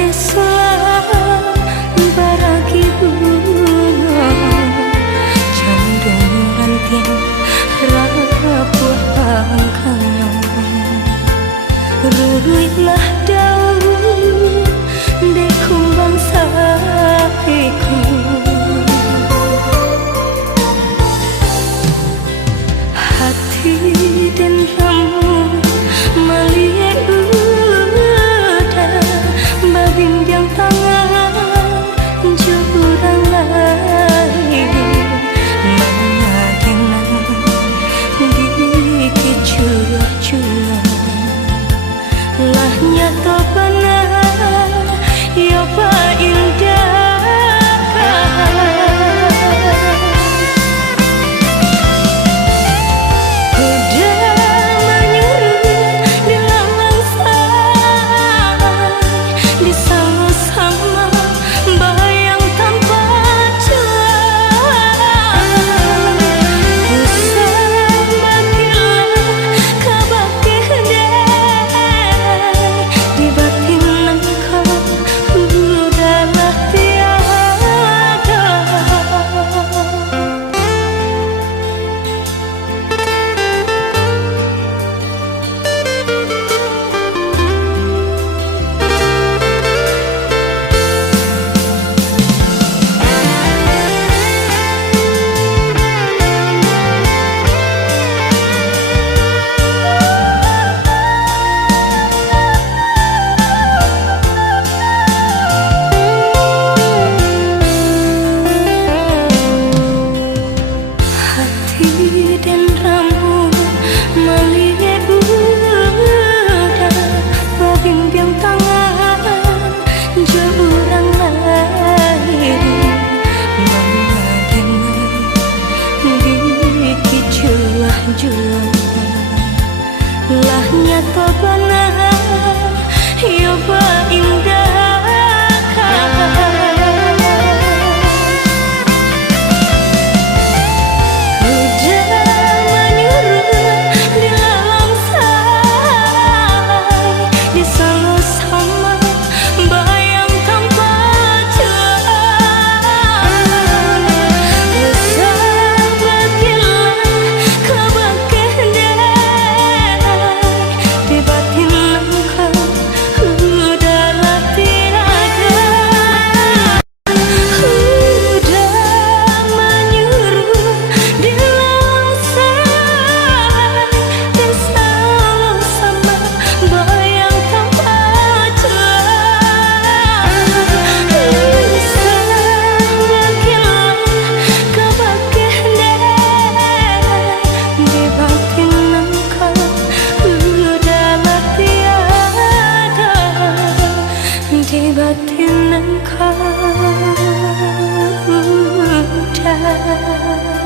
Islam baragi bunga candung ranting rapuh pangkanya ruruilah daun de kumbang sapiku hati dan ramu malie udah babinjang tangan jurang lain mana kenang di curah-curah lahnya topanah ya pa indah dan ramu malie udah babimbiang tangan jurang lain mana dengan di cuah-cuah lahnya tobanah ya ba indah batin engkau udah